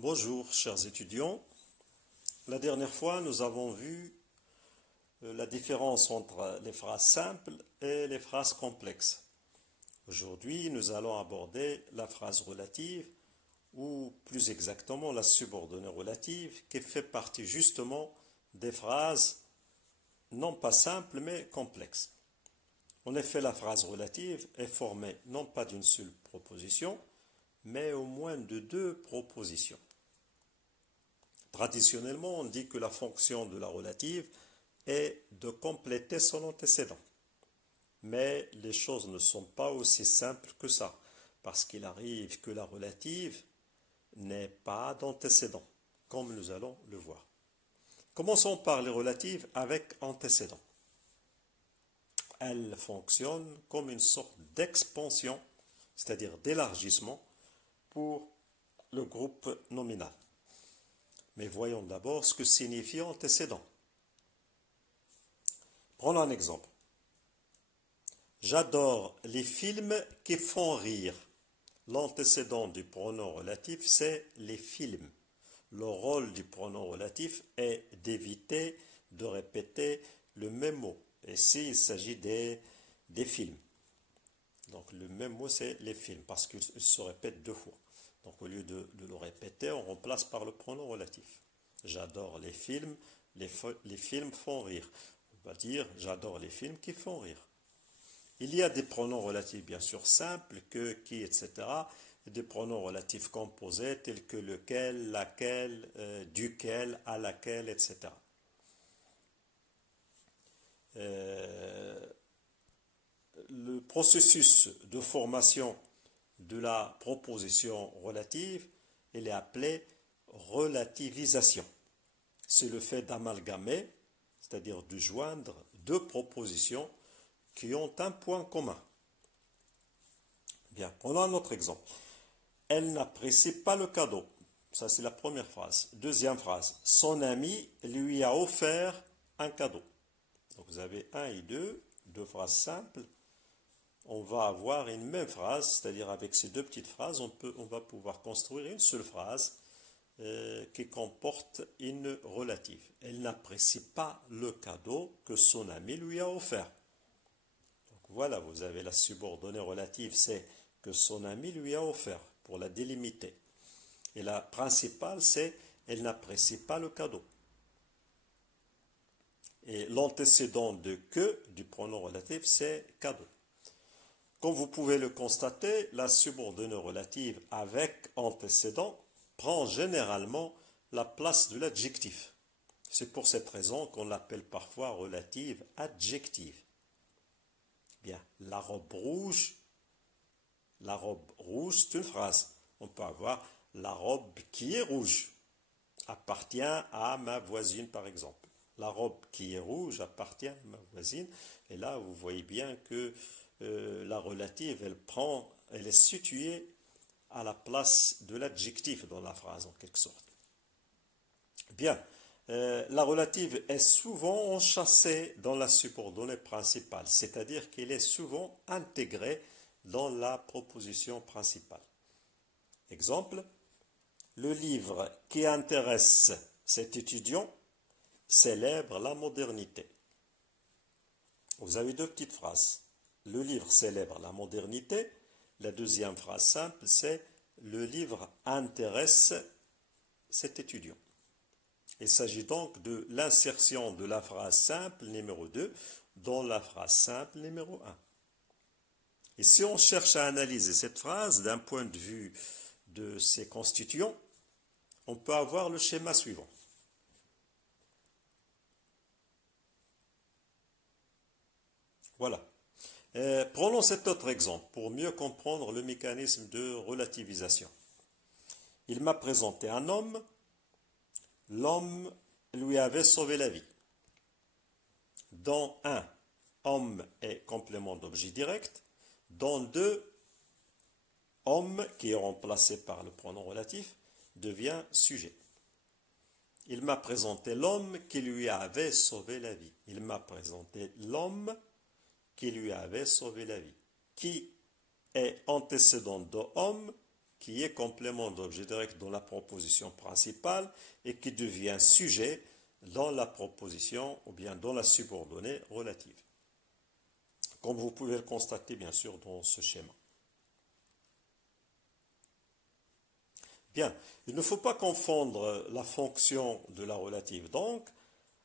Bonjour, chers étudiants. La dernière fois, nous avons vu la différence entre les phrases simples et les phrases complexes. Aujourd'hui, nous allons aborder la phrase relative, ou plus exactement la subordonnée relative, qui fait partie justement des phrases non pas simples mais complexes. En effet, la phrase relative est formée non pas d'une seule proposition, mais au moins de deux propositions. Traditionnellement, on dit que la fonction de la relative est de compléter son antécédent. Mais les choses ne sont pas aussi simples que ça, parce qu'il arrive que la relative n'ait pas d'antécédent, comme nous allons le voir. Commençons par les relatives avec antécédent. Elles fonctionnent comme une sorte d'expansion, c'est-à-dire d'élargissement, pour le groupe nominal. Mais voyons d'abord ce que signifie antécédent. Prenons un exemple. J'adore les films qui font rire. L'antécédent du pronom relatif, c'est les films. Le rôle du pronom relatif est d'éviter de répéter le même mot. Et s'il s'agit des films. Donc le même mot, c'est les films, parce qu'il se répète deux fois. Donc au lieu de le répéter, on remplace par le pronom relatif. J'adore les films, les films font rire. On va dire j'adore les films qui font rire. Il y a des pronoms relatifs bien sûr simples, que, qui, etc. Et des pronoms relatifs composés tels que lequel, laquelle, duquel, à laquelle, etc. Le processus de formation de la proposition relative, elle est appelée relativisation. C'est le fait d'amalgamer, c'est-à-dire de joindre deux propositions qui ont un point commun. Bien, prenons un autre exemple. Elle n'apprécie pas le cadeau. Ça, c'est la première phrase. Deuxième phrase. Son ami lui a offert un cadeau. Donc, vous avez un et deux phrases simples. On va avoir une même phrase, c'est-à-dire avec ces deux petites phrases, on va pouvoir construire une seule phrase qui comporte une relative. Elle n'apprécie pas le cadeau que son ami lui a offert. Donc voilà, vous avez la subordonnée relative, c'est que son ami lui a offert, pour la délimiter. Et la principale, c'est elle n'apprécie pas le cadeau. Et l'antécédent de que du pronom relatif, c'est cadeau. Comme vous pouvez le constater, la subordonnée relative avec antécédent prend généralement la place de l'adjectif. C'est pour cette raison qu'on l'appelle parfois relative adjective. Bien, la robe rouge, c'est une phrase. On peut avoir la robe qui est rouge appartient à ma voisine par exemple. La robe qui est rouge appartient à ma voisine. Et là, vous voyez bien que la relative, elle est située à la place de l'adjectif dans la phrase, en quelque sorte. Bien, la relative est souvent enchâssée dans la subordonnée principale, c'est-à-dire qu'elle est souvent intégrée dans la proposition principale. Exemple, le livre qui intéresse cet étudiant célèbre la modernité. Vous avez deux petites phrases. Le livre célèbre la modernité. La deuxième phrase simple, c'est le livre intéresse cet étudiant. Il s'agit donc de l'insertion de la phrase simple numéro 2 dans la phrase simple numéro 1. Et si on cherche à analyser cette phrase d'un point de vue de ses constituants, on peut avoir le schéma suivant. Voilà. Prenons cet autre exemple pour mieux comprendre le mécanisme de relativisation. Il m'a présenté un homme, l'homme lui avait sauvé la vie. Dans un, homme est complément d'objet direct. Dans deux, homme qui est remplacé par le pronom relatif devient sujet. Il m'a présenté l'homme qui lui avait sauvé la vie. Il m'a présenté l'homme qui lui avait sauvé la vie. Qui est antécédent de homme qui est complément d'objet direct dans la proposition principale et qui devient sujet dans la proposition ou bien dans la subordonnée relative. Comme vous pouvez le constater bien sûr dans ce schéma. Bien, il ne faut pas confondre la fonction de la relative donc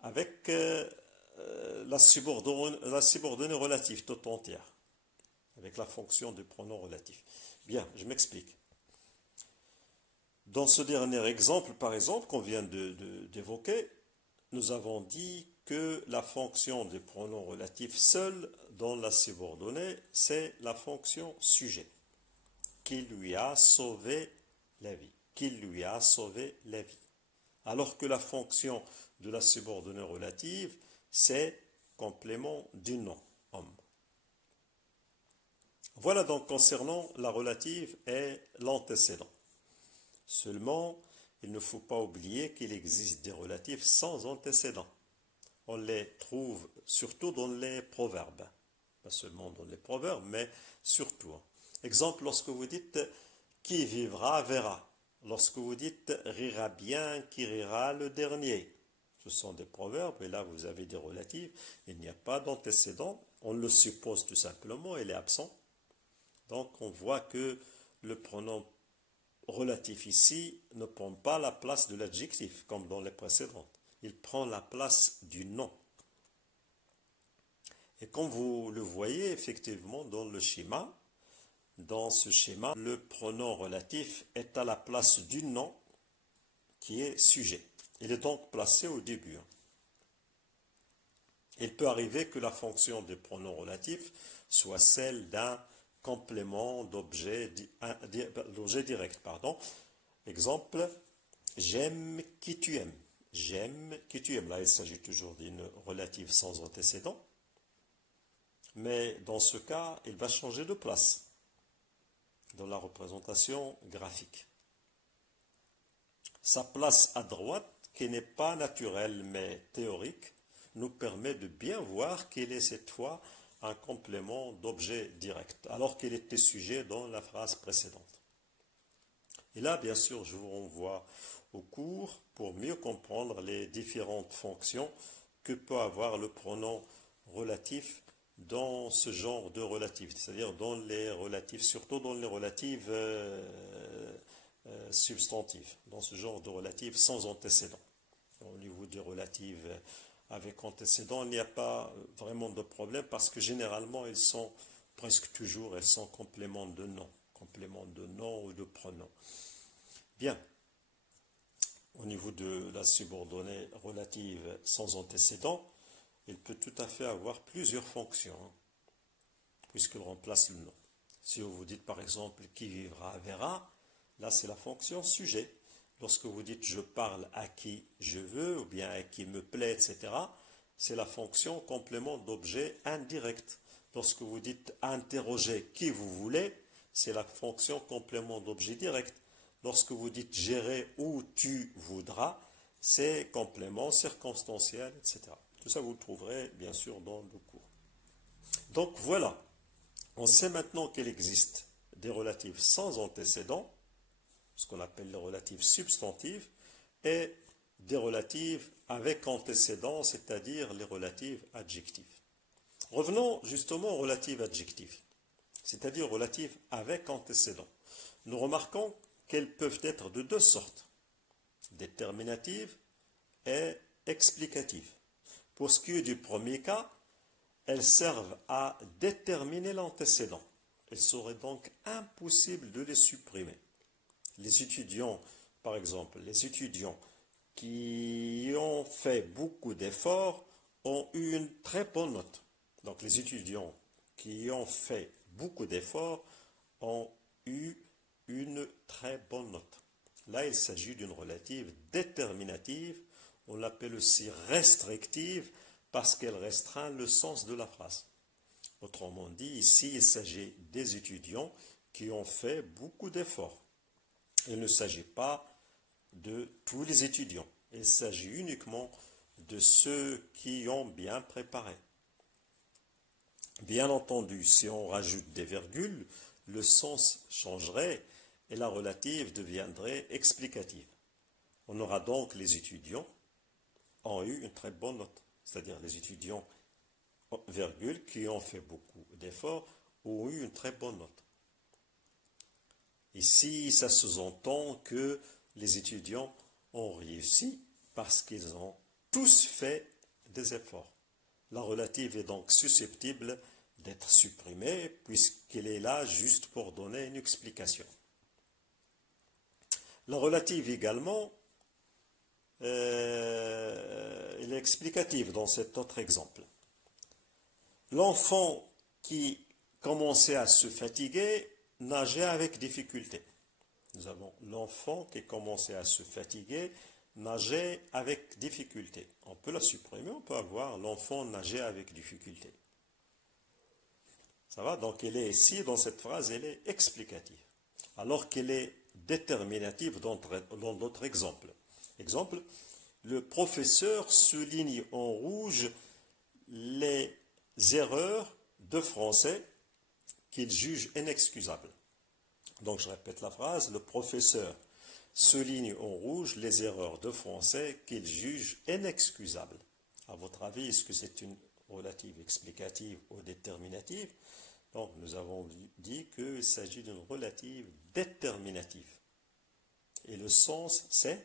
avec la subordonnée relative tout entière, avec la fonction du pronom relatif. Bien, je m'explique. Dans ce dernier exemple, par exemple, qu'on vient d'évoquer, nous avons dit que la fonction du pronom relatif seul dans la subordonnée, c'est la fonction sujet, qui lui a sauvé la vie, qui lui a sauvé la vie. Alors que la fonction de la subordonnée relative, c'est complément du nom, homme. Voilà donc concernant la relative et l'antécédent. Seulement, il ne faut pas oublier qu'il existe des relatifs sans antécédent. On les trouve surtout dans les proverbes. Pas seulement dans les proverbes, mais surtout. Exemple, lorsque vous dites « qui vivra verra ». Lorsque vous dites « rira bien, qui rira le dernier ». Ce sont des proverbes, et là vous avez des relatifs. Il n'y a pas d'antécédent. On le suppose tout simplement, il est absent. Donc on voit que le pronom relatif ici ne prend pas la place de l'adjectif, comme dans les précédentes. Il prend la place du nom. Et comme vous le voyez effectivement dans le schéma, dans ce schéma, le pronom relatif est à la place du nom qui est sujet. Il est donc placé au début. Il peut arriver que la fonction des pronoms relatifs soit celle d'un complément d'objet direct. Exemple, j'aime qui tu aimes. J'aime qui tu aimes. Là, il s'agit toujours d'une relative sans antécédent. Mais dans ce cas, il va changer de place dans la représentation graphique. Sa place à droite, qui n'est pas naturelle mais théorique, nous permet de bien voir qu'il est cette fois un complément d'objet direct, alors qu'il était sujet dans la phrase précédente. Et là, bien sûr, je vous renvoie au cours pour mieux comprendre les différentes fonctions que peut avoir le pronom relatif dans ce genre de relatifs, c'est-à-dire dans les relatifs, surtout dans les relatifs substantifs, dans ce genre de relatifs sans antécédent. Au niveau des relatifs avec antécédent, il n'y a pas vraiment de problème parce que généralement, elles sont presque toujours, elles sont compléments de nom ou de pronom. Bien. Au niveau de la subordonnée relative sans antécédent, il peut tout à fait avoir plusieurs fonctions, puisqu'il remplace le nom. Si vous dites par exemple qui vivra verra, là c'est la fonction sujet. Lorsque vous dites je parle à qui je veux, ou bien à qui me plaît, etc., c'est la fonction complément d'objet indirect. Lorsque vous dites interroger qui vous voulez, c'est la fonction complément d'objet direct. Lorsque vous dites gérer où tu voudras, c'est complément circonstanciel, etc. Tout ça, vous le trouverez bien sûr dans le cours. Donc voilà, on sait maintenant qu'il existe des relatifs sans antécédent, ce qu'on appelle les relatifs substantifs, et des relatifs avec antécédent, c'est-à-dire les relatifs adjectifs. Revenons justement aux relatifs adjectifs, c'est-à-dire relatifs avec antécédent. Nous remarquons qu'elles peuvent être de deux sortes, déterminatives et explicatives. Pour ce qui est du premier cas, elles servent à déterminer l'antécédent. Il serait donc impossible de les supprimer. Les étudiants, par exemple, les étudiants qui ont fait beaucoup d'efforts ont eu une très bonne note. Donc les étudiants qui ont fait beaucoup d'efforts ont eu une très bonne note. Là, il s'agit d'une relative déterminative. On l'appelle aussi restrictive parce qu'elle restreint le sens de la phrase. Autrement dit, ici, il s'agit des étudiants qui ont fait beaucoup d'efforts. Il ne s'agit pas de tous les étudiants. Il s'agit uniquement de ceux qui ont bien préparé. Bien entendu, si on rajoute des virgules, le sens changerait et la relative deviendrait explicative. On aura donc les étudiants ont eu une très bonne note, c'est-à-dire les étudiants, virgule, qui ont fait beaucoup d'efforts, ont eu une très bonne note. Ici, ça sous-entend que les étudiants ont réussi parce qu'ils ont tous fait des efforts. La relative est donc susceptible d'être supprimée puisqu'elle est là juste pour donner une explication. La relative également, elle est explicative dans cet autre exemple. L'enfant qui commençait à se fatiguer nageait avec difficulté. Nous avons l'enfant qui commençait à se fatiguer nageait avec difficulté. On peut la supprimer, on peut avoir l'enfant nageait avec difficulté. Ça va? Donc elle est ici, dans cette phrase, elle est explicative. Alors qu'elle est déterminative dans d'autres exemples. Exemple, le professeur souligne en rouge les erreurs de français qu'il juge inexcusables. Donc je répète la phrase, le professeur souligne en rouge les erreurs de français qu'il juge inexcusables. À votre avis, est-ce que c'est une relative explicative ou déterminative? Donc nous avons dit qu'il s'agit d'une relative déterminative. Et le sens, c'est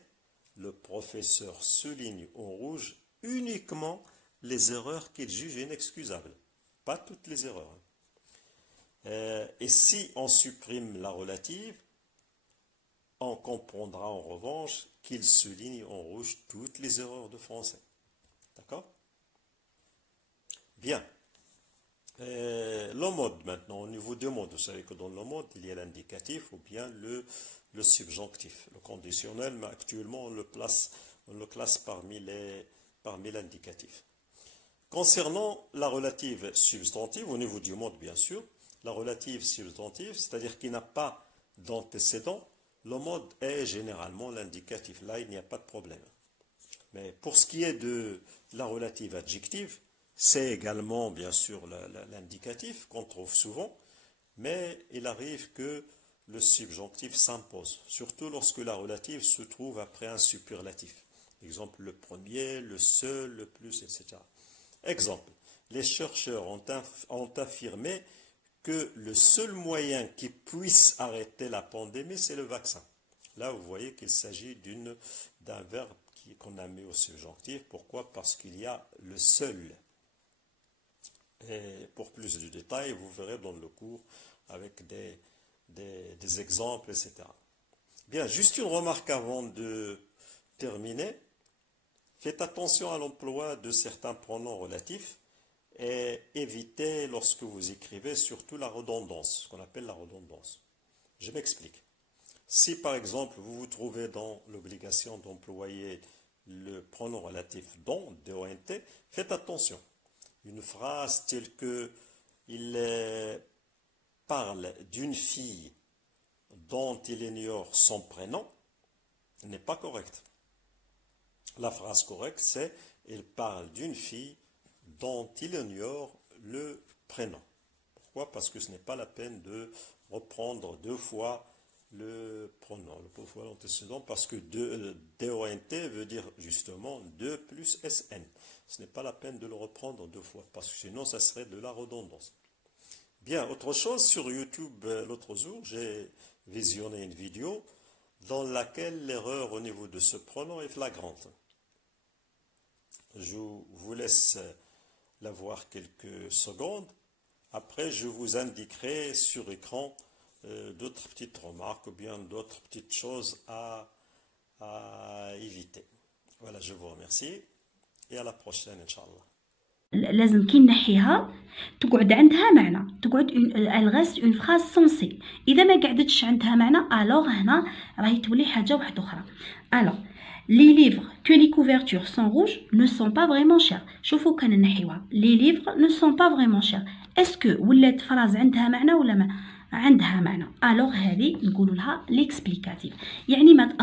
le professeur souligne en rouge uniquement les erreurs qu'il juge inexcusables, pas toutes les erreurs. Et si on supprime la relative, on comprendra en revanche qu'il souligne en rouge toutes les erreurs de français. D'accord? Bien. Le mode maintenant, au niveau du mode, vous savez que dans le mode, il y a l'indicatif ou bien le subjonctif. Le conditionnel, mais actuellement, on le classe parmi l'indicatif. Concernant la relative substantive, au niveau du mode, bien sûr, la relative substantive, c'est-à-dire qu'il n'a pas d'antécédent, le mode est généralement l'indicatif. Là, il n'y a pas de problème. Mais pour ce qui est de la relative adjective, c'est également, bien sûr, l'indicatif qu'on trouve souvent, mais il arrive que le subjonctif s'impose, surtout lorsque la relative se trouve après un superlatif. Exemple, le premier, le seul, le plus, etc. Exemple, les chercheurs ont affirmé que le seul moyen qui puisse arrêter la pandémie, c'est le vaccin. Là, vous voyez qu'il s'agit d'un verbe qu'on a mis au subjonctif. Pourquoi? Parce qu'il y a le seul. Et pour plus de détails, vous verrez dans le cours avec des exemples, etc. Bien, juste une remarque avant de terminer. Faites attention à l'emploi de certains pronoms relatifs et évitez, lorsque vous écrivez, surtout la redondance, ce qu'on appelle la redondance. Je m'explique. Si, par exemple, vous vous trouvez dans l'obligation d'employer le pronom relatif dont, D-O-N-T, faites attention. Une phrase telle que il parle d'une fille dont il ignore son prénom n'est pas correcte. La phrase correcte, c'est il parle d'une fille dont il ignore le prénom. Pourquoi? Parce que ce n'est pas la peine de reprendre deux fois le pronom, deux fois l'antécédent, parce que D-O-N-T veut dire justement 2 plus SN. Ce n'est pas la peine de le reprendre deux fois, parce que sinon ça serait de la redondance. Bien, autre chose, sur YouTube, l'autre jour, j'ai visionné une vidéo dans laquelle l'erreur au niveau de ce pronom est flagrante. Je vous laisse la voir quelques secondes. Après, je vous indiquerai sur écran d'autres petites remarques ou bien d'autres petites choses à éviter. Voilà, je vous remercie et à la prochaine, Inch'Allah. لازم كي نحيها تقعد عندها معنى، تقعد الغاز اون فراز سونسي. اذا ما قعدتش عندها معنى الوغ هنا راهي تولي حاجه واحده اخرى. الوغ les livres que les couvertures sont rouges ne sont pas vraiment chers. شوفوا كان نحيوها les livres ne sont pas vraiment chers. est-ce que ولات فراز عندها معنى ولا ما عندها معنى؟ الوغ هذه نقولوا لها l'explicative، يعني ما